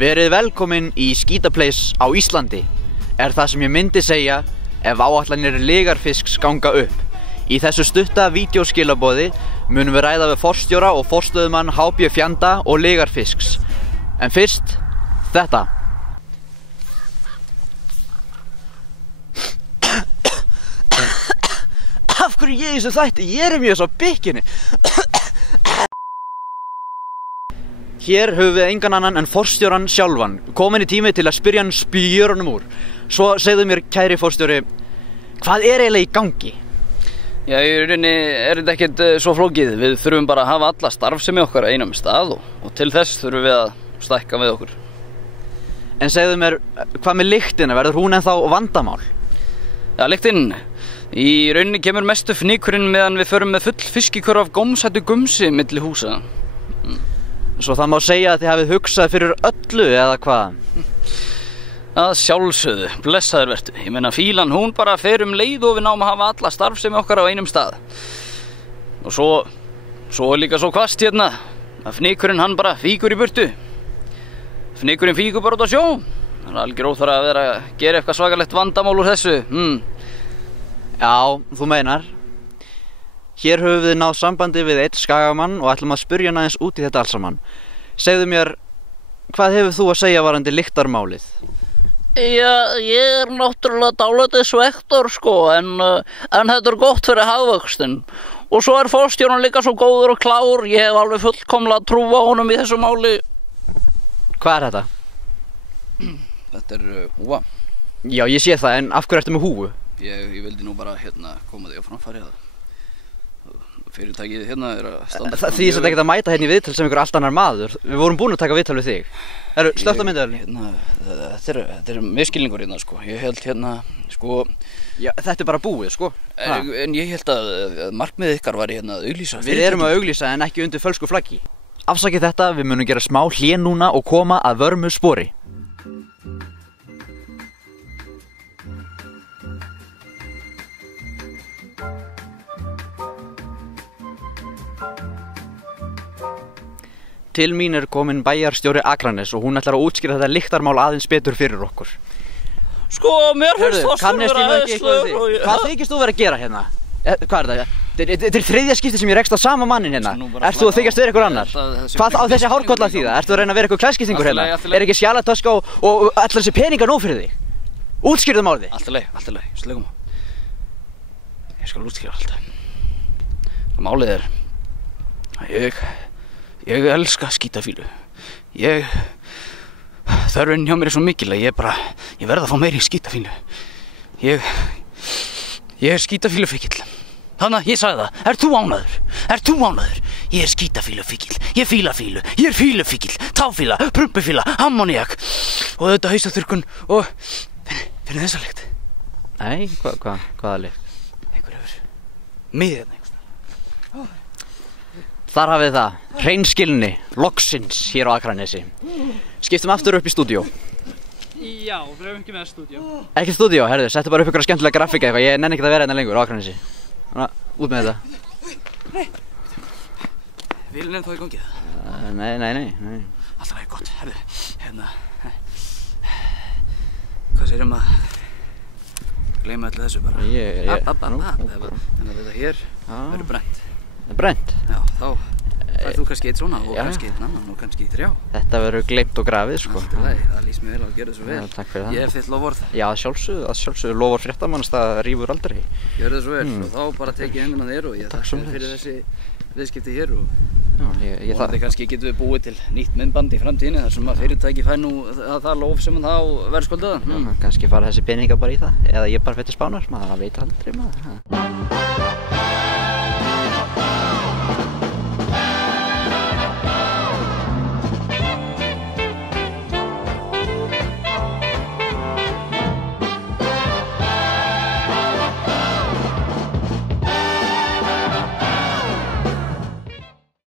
Verið velkomin í Skítaplace á Íslandi er það sem ég myndi segja ef áætlanir Legarfisks ganga upp. Í þessu stutta vídeóskilaboði munum við ræða við forstjóra og forstöðumann HB Fjanda og Legarfisks. En fyrst, þetta. Af hverju ég þessu þætti? Ég mjög svo bikkinni. Hér höfum við engan annan en forstjóran sjálfan, komin í tími til að spyrja hann spjörunum úr. Svo segðu mér, kæri forstjóri, hvað er eiginlega í gangi? Já, í rauninni er þetta ekkert svo flókið. Við þurfum bara að hafa alla starfsemi okkar á einum stað og til þess þurfum við að stækka við okkur. En segðu mér, hvað með lyktina? Verður hún ennþá vandamál? Já, lyktin. Í rauninni kemur mestu fnykurinn meðan við förum með full fiskikör af gómsætu gumsi milli húsa. Svo það má segja að þið hafið hugsað fyrir öllu, eða hvað? Að sjálfsögðu, blessaður vertu. Ég meina fílan, hún bara fer leið og við náum að hafa alla starfsemi okkar á einum stað. Og svo er líka svo hvasst hérna að fnykurinn hann bara fíkur í burtu. Fnykurinn fíkur bara út á sjó. Það er algjör óþarfi að vera að gera eitthvað svakalegt vandamál úr þessu. Já, þú meinar. Hér höfum við náð sambandi við einn skagamann og ætlum að spyrja hann aðeins út í þetta alls saman. Segðu mér, hvað hefur þú að segja varðandi lyktarmálið? Já, ég er náttúrulega dálítið svektur sko, en þetta er gott fyrir hagvöxtinn. Og svo er forstjórinn líka svo góður og klár, ég hef alveg fullkomlega trú á honum í þessu máli. Hvað er þetta? Þetta er húfa. Já, ég sé það, en af hverju ertu með húfu? Ég vildi nú bara koma þig á framfæri það. Fyrirtækið hérna er að standa Það þýðir samt ekkert að mæta hérna í viðtal sem einhver allt annar maður. Við vorum búin að taka viðtal við þig. Slökkt á myndavélinni. Þetta er misskilningur hérna sko. Ég held sko. Já, þetta er bara búið sko. En ég held að markmiðið ykkar var hérna að auglýsa. Við erum að auglýsa en ekki undir fölsku flaggi. Afsakið þetta, við munum gera smá hlé núna og koma að vörmu spori. Til mín er komin bæjarstjóri Akranes og hún ætlar að útskýra þetta lyktarmál aðeins betur fyrir okkur. Sko, mér finnst það svo vera aðeinslegur og... Hvað þykist þú vera að gera hérna? Hvað er það? Þetta er þriðja skipti sem ég rekst á sama mannin hérna. Ert þú að þykjast vera ykkur annar? Hvað á þessi hárkolla þýða? Ertu að reyna að vera ykkur klæðskiptingur hérna? Er ekki sjalatöska og allar þessi peningar nóg fyrir þig? Útskýrðu málið. Allt í lagi, slegum á. Ég skal útskýra allt. Málið er að ég elska skítafílu. Þörfin hjá mér er svo mikil að ég verð að fá meiri skítafílu. Ég er skítafílufíkill. Þannig að ég sagði það. Ert þú ánæður? Ég er skítafílufíkill. Ég fíla fílu. Ég er fílufíkill. Táfíla, prumpufíla, ammóníak og þetta hausaþurrkun og finnir þessa lykt? Nei, hvaða lykt? Einhver hefur miðið hérna. Þar hafið það, hreinskilni, loksins hér á Akranesi. Skiptum aftur upp í stúdíó. Já, við erum ekki með stúdíó. Ekki stúdíó, herðu, settu bara upp ykkur skemmtilega grafíka eitthvað, ég nenni ekki að vera hérna lengur á Akranesi. Út með þetta. Vélinn er þá í gangi? Nei. Alltaf er gott, herðu, Hvað segir að gleyma allir þessu bara? Þannig að þetta hér verður brennt. Brennt? Já, þá færð þú kannski eitt svona og kannski einn annan og kannski 3. Þetta verður gleymt og grafið sko. Allt í lagi, það lýst mér vel að gera þessu vel. Takk fyrir það. Ég er þitt loforð. Já, að sjálfsögðu lofar fréttamanns, það rífur aldrei. Gjörðu þessu vel og þá bara tek ég hendina þér og ég þakka fyrir þessi viðskipti hér og vonandi kannski getum við búið til nýtt myndband í framtíðinni þar sem að fyrirtæki fær nú það lof sem það á verðskuldaða. Kannski fara þessi peningar bara í það eða ég bara fer til Spánar, maður veit aldrei maður.